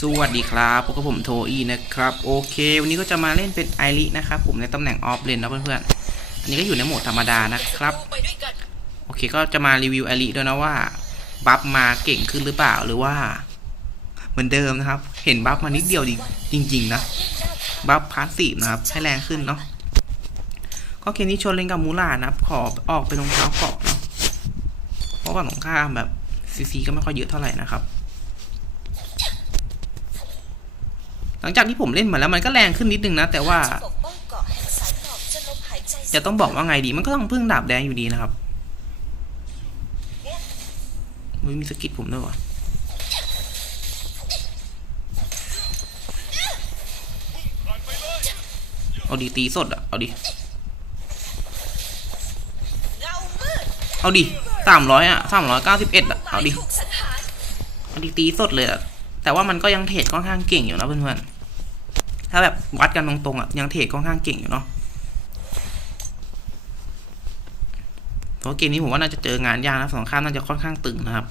สวัสดีครับพบกับผมโทอีนะครับ โอเค วันนี้ก็จะมาเล่นเป็นไอรินะครับ ผมในตำแหน่งออฟเลนนะเพื่อนๆ อันนี้ก็อยู่ในโหมดธรรมดานะครับ โอเคก็จะมารีวิวไอริด้วยนะว่า บัฟมาเก่งขึ้นหรือเปล่าหรือว่า เหมือนเดิมนะครับ เห็นบัฟมานิดเดียวจริงๆนะ บัฟพาสซีฟนะครับให้แรงขึ้นเนาะ ก็เกมนี้ชนเล่นกับมูลานะครับขอออกเป็นรองเท้าเกาะเนาะ เพราะว่าหลงข้ามแบบซีซีก็ไม่ค่อยเยอะเท่าไหร่นะครับ ลังจากที่ผมเล่นมาแล้วมันก็แรงขึ้นนิดนึงนะ แต่ว่าจะต้องบอกว่าไงดีมันก็ต้องพึ่งดาบแดงอยู่ดีนะครับมีสกิดผมด้วยวะเอาดีตีสดอะเอาดิเอาดิสามร้อยอะสามร้อยเก้าสิบเอ็ดอะเอาดิถูกสังหารเอาดีตีสดเลยอะแต่ว่ามันก็ยังเทรดค่อนข้างเก่งอยู่นะเพื่อนๆ ถ้าแบบวัดกันตรงๆอะยังเทรดค่อนข้างเก่งอยู่เนาะเพราะเกมนี้ผมว่าน่าจะเจองานยากนะสองข้ามน่าจะค่อนข้างตึงนะครับ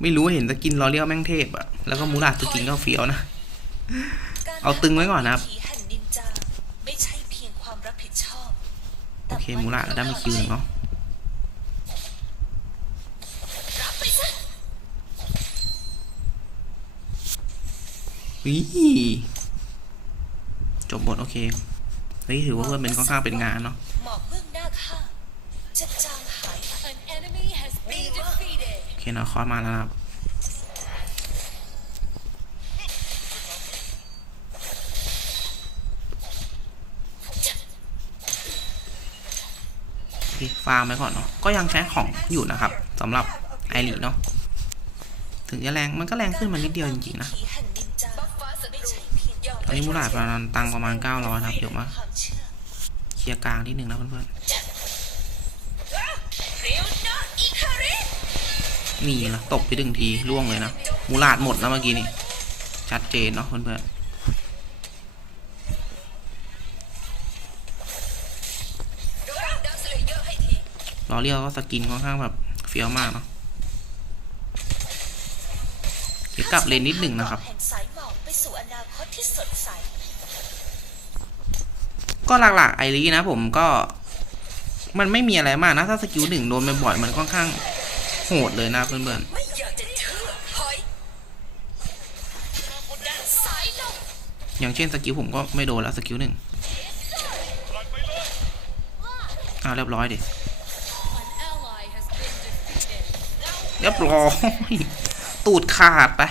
ไม่รู้เห็นสกินลอเรียลแม่งเทพอะแล้วก็มูราสกินก็เฟี้ยวนะการเอาตึงไว้ก่อนนะครับผีแห่งนินจาไม่ใช่เพียงความรับผิดชอบโอเคมูราได้มาคิวหนึ่งเนาะ รับไปซะ วิจบบทโอเคเฮ้ยถือว่าเพื่อนเป็นค่อนข้างเป็นงานเนาะหมอกเบื้องหน้าข้าจะจางหายไป An enemy has been defeated. โอเคเนาะคอร์สมาแล้วนะครับโอเคฟาร์มไปก่อนเนาะก็ยังใช้ของอยู่นะครับสำหรับไอรีเนาะถึงจะแรงมันก็แรงขึ้นมานิดเดียวจริงๆนะ อนนี้มูราดประมาณตังค์ประมาณ900นะครับเดี๋ยวมาความเชื่อเคลียร์กลางนิดนึงนะเพื่อนเรียวนะอีคาริๆนี่ละตบไปดึงทีล่วงเลยนะมูราดหมดนะเมื่อกี้นี่ชัดเจนเนาะเพื่อนดักสเลเยอร์ให้ทีๆล้อเรียวก็สกินค่อนข้างแบบเฟี้ยวมากเนาะเดี๋ยวกลับเลนนิดหนึ่งนะครับ ก็หลักๆไอรีนะผมก็ มันไม่มีอะไรมากนะ ถ้าสกิลหนึ่งโดนบ่อยๆมันค่อนข้างโหดเลยนะเพื่อนเชื่อนซ้ายลงๆอย่างเช่นสกิลผมก็ไม่โดนแล้วสกิลหนึ่งอ่าเรียบร้อยดิเรียบร้อยตูดขาดไป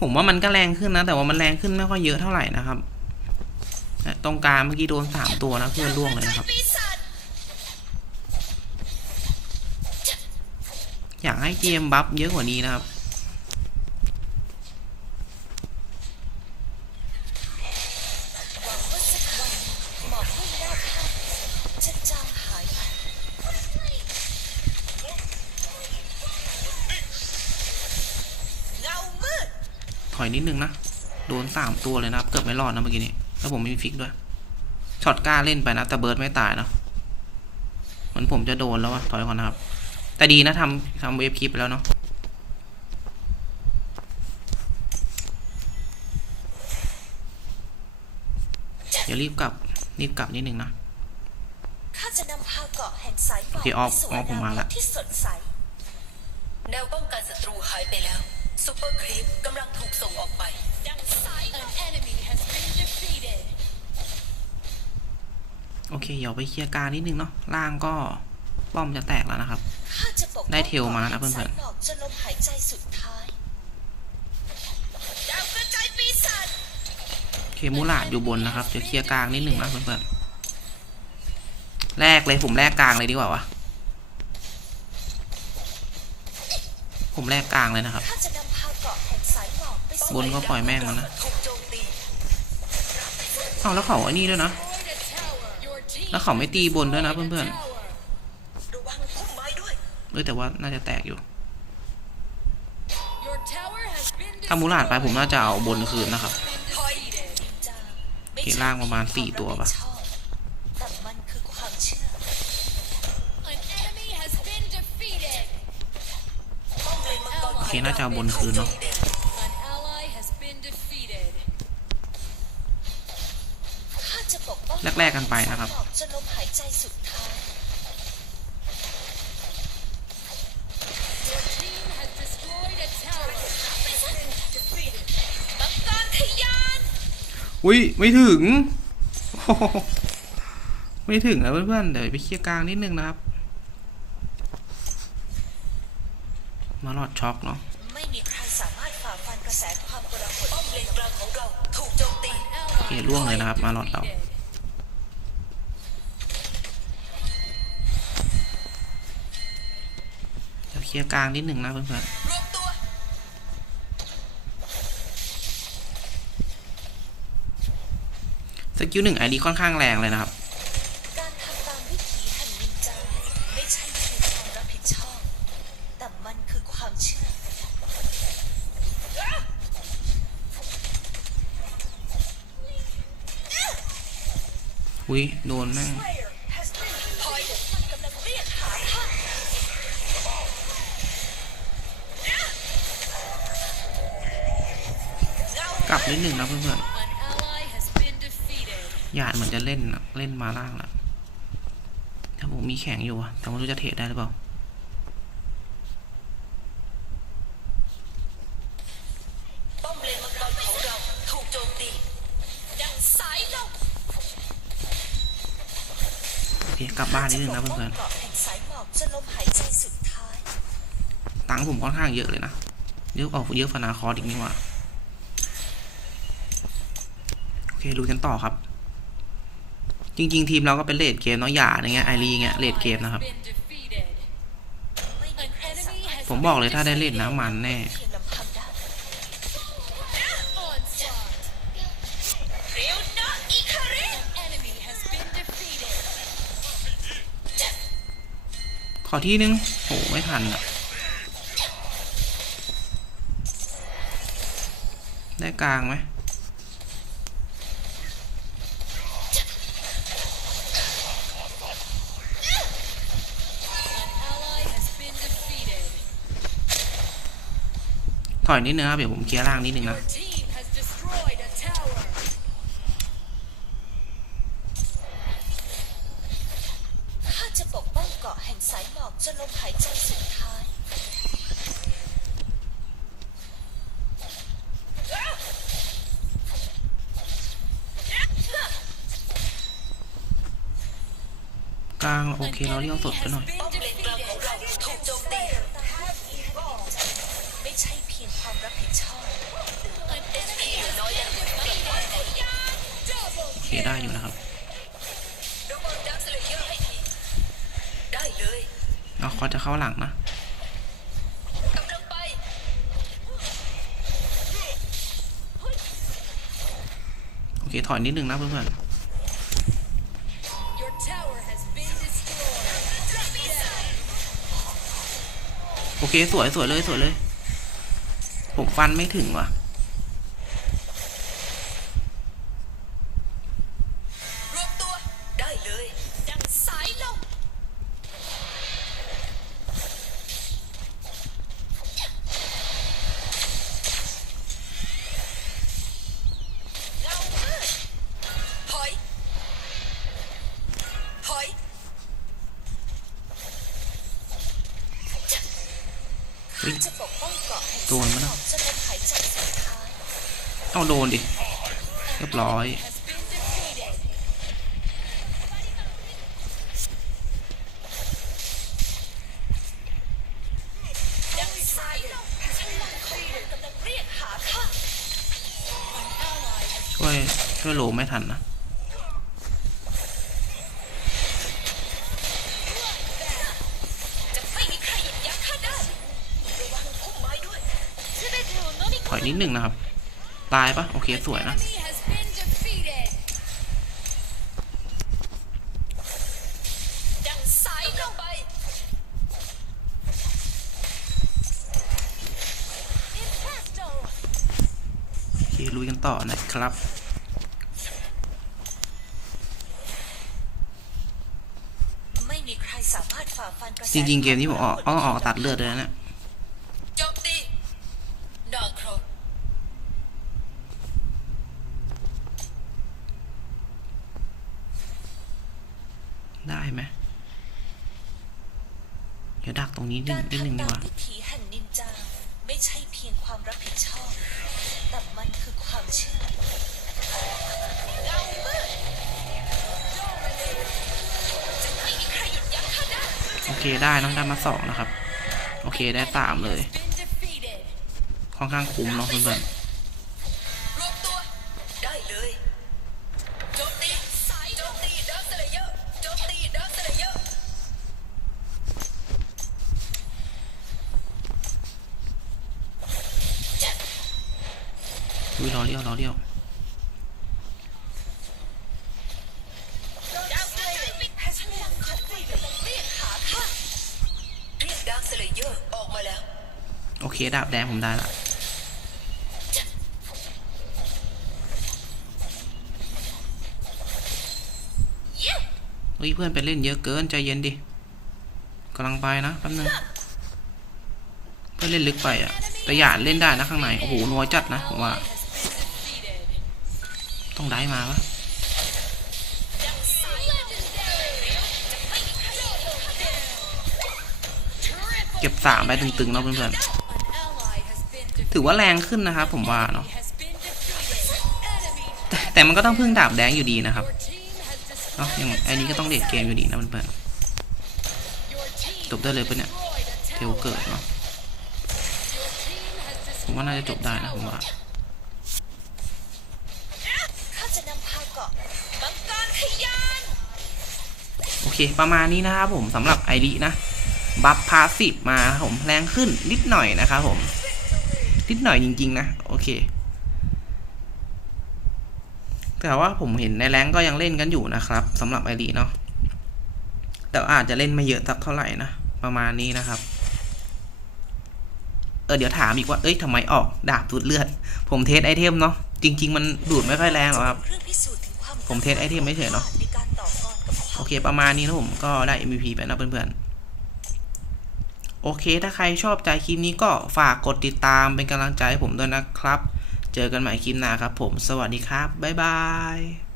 ผมว่ามันก็แรงขึ้นนะ แต่ว่ามันแรงขึ้นไม่ค่อยเยอะเท่าไหร่นะครับ รงกลางเมื่อกี้โดนสามตัวนะเพื่อนร่วงเลยนะครับ อยากให้เกมบัฟเยอะกว่านี้นะครับถอยนิดนึงนะ โดนสามตัวเลยนะครับ เกือบไม่รอดนะเมื่อกี้นี้ แล้วผมไม่มีฟิกด้วยช็อตกล้าเล่นไปนะแต่เบิร์ดไม่ตายเนอะเหมือนผมจะโดนแล้ววะถอยก่อนนะครับ แต่ดีนะทำทำเวฟคลิปไปแล้วเนาะเดี๋ยวรีบกลับรีบกลับนิดนึงนะข้าจะนำพาเกาะแห่งสายหมอกโอเคออฟไปสู่ออฟผมมาละที่สดใสแนวป้องกันศัตรูหายไปแล้วซูเปอร์ครีปกำลังถูกส่งออกไป An enemy โอเค เดี๋ยวไปเคลียร์กลารนิดนึงเนาะล่างก็ป้อมจะแตกแล้วนะครับ ได้เทลมานะเพื่อนๆสายหมอกจนลมหายใจสุดท้ายดาวกระจายปีศาจเคมูลาดอยู่บนนะครับเดี๋ยวเคลียร์กลางนิดหนึ่งนะเพื่อนๆแรกเลยผมแรกกลางเลยดีกว่าวะผมแรกกลางเลยนะครับ บนก็ปล่อยแม่งมันนะเอาแล้วเขาไอ้นี่ด้วยนะ แล้วเขาไม่ตีบนด้วยนะเพื่อนๆเอ้ยแต่ว่าน่าจะแตกอยู่ถ้ามูลาดไปผมน่าจะเอาบนคืนนะครับถอยจางโอเคล่างประมาณสี่ตัวปะแต่มันคือเชื่อ An enemy has been defeated. ป้องเลนเคน่าจะเอาบนคืนเนาะ An ally has been defeated. ข้าจะปกป้องแรกๆกันไปนะครับจนลมหายใจสุดท้าย Your team has destroyed a tower. มังกรทะยานอุ้ยไม่ถึงโอ้โหไม่ถึงนะเพื่อนๆ เดี๋ยวไปเคลียร์กลางนิดนึงนะครับ มาหลอดช็อกเนาะไม่มีใครสามารถฝ่าฟันกระแสความกลาหลป้อมเลนกลางของเราถูกโจมตี Ally โอเคล่วงเลยนะครับ มาหลอดเรา เคลียร์กลางนิดหนึ่งนะเพื่อนๆสกิลหนึ่งไอดีค่อนข้างแรงเลยนะครับการทำตาม กลับนิดนึงนะเพื่อน An ally has been defeated. ๆหยาดเหมือนจะเล่นนะเล่นมาล่างแล้วแต่ผมมีแข็งอยู่อะแต่ไม่รู้จะเทรดได้หรือเปล่าป้อมเลนมังกรของเราถูกโจมตีดังสายลมโอเคกลับบ้านนิดนึงนะเพื่อนเกาะแห่งสายหมอกจนลมหายใจสุดท้ายๆตังค์ผมค่อนข้างเยอะเลยนะ เยอะออกเยอะฟานาคอร์ดอีกนี่หว่าโอ เคดูกันต่อครับ จริง ๆ ทีมเราก็เป็นเลดเกมเนาะหยาอย่างเงี้ยไอรีเงี้ยเลดเกมนะครับ ผมบอกเลยถ้าได้เล่นนะมันแน่ขอที่นึงโหไม่ทันอะได้กลางไหม ถอยนิดนึงครับเดี๋ยวผมเคลียร์ล่างนิดนึงนะกลางโอเคเราเลี้ยงสดกันหน่อย ความรับผิดชอบ An enemy has been defeated. โอเคได้อยู่นะครับระวังดักสเลเยอร์ให้ทีได้เลยเราคอจะเข้าหลังนะกำลังไปโอเค ถอยนิดนึงนะเพื่อน Your tower has been destroyed. ๆโอเค สวยสวยเลย สวยเลย ผมฟันไม่ถึงว่ะ รวมตัวได้เลย ดังสายลมเงามืดถอย ถอยเฮ้ยจะ โดนมั้ยนะจะลมหายใจสุดท้ายเอาโดนดิ เรียบร้อย ช่วย ช่วยโลไม่ทันนะ ถอยนิดนึงนะครับ ตายปะโอเคสวยนะ enemy has been defeated. ดังสายลงไปโอเคลุยกันต่อนะครับไม่มีใครสามารถฝ่าฟันกระแสจริงๆ เกมนี้ผมออกต้องออกตัดเลือดเลยนะเนี่ย โจมตี ได้ไหมเดี๋ยวดักตรงนี้นิดการนิดนึงทำดีตากมว่าวิถีแห่งนินจาไม่ใช่เพียงความรับผิดชอบ แต่มันคือความเชื่อเงามืดจะไม่มีใครหยุดยั้งข้าได้โอเคได้เนอะได้มาสองนะครับ โอเคได้สามเลย Been defeated. ค่อนข้างคุ้มเนาะเพื่อนร ลเยอร์ออกมาแล้วโอเค ดาบแดงผมได้ละเฮ้ยเพื่อนไปเล่นเยอะเกินใจเย็นดิกำลังไปนะแป๊บนึงเพื่อนเล่นลึกไปอะแต่อย่าเล่นได้นะข้างในโอ้โหนัวจัดนะผมว่า Has been defeated. ต้องได้มาปะเก็บสามไปตึงๆเนาะเพื่อนๆ ถือว่าแรงขึ้นนะครับผมว่าเนาะแต่แต่มันก็ต้องพึ่งดาบแดงอยู่ดีนะครับเนาะอย่างไอ้นี้ก็ต้องเด็ดเกมอยู่ดีนะเพื่อนๆจบได้เลยปะเนี่ยเทลเกิดเนาะผมว่าน่าจะจบได้นะผมว่า เกาะมังกรทะยานโอเค ประมาณนี้นะครับผมสำหรับไอรีนะ บัฟพาสิบมาครับผมแรงขึ้นนิดหน่อยนะครับผม นิดหน่อยจริง ๆ นะ โอเค แต่ว่าผมเห็นในแรงก็ยังเล่นกันอยู่นะครับสำหรับไอรีเนาะแต่ว่าอาจจะเล่นไม่เยอะสักเท่าไหร่นะ ประมาณนี้นะครับเออเดี๋ยวถามอีกว่า เอ้ยทำไมออกดาบดูดเลือด ผมเทสไอเทมเนาะ จริง ๆ มันดูดไม่ค่อยแรงหรอกครับ ผมเทสไอเทมไม่เฉยเนอะในการต่อกรกับโอเคประมาณนี้นะผมก็ได้ MVP ไปนะเพื่อนๆ โอเคถ้าใครชอบใจคลิปนี้ก็ฝากกดติดตามเป็นกำลังใจให้ผมด้วยนะครับ เจอกันใหม่คลิปหน้าครับผม สวัสดีครับ บ๊ายบาย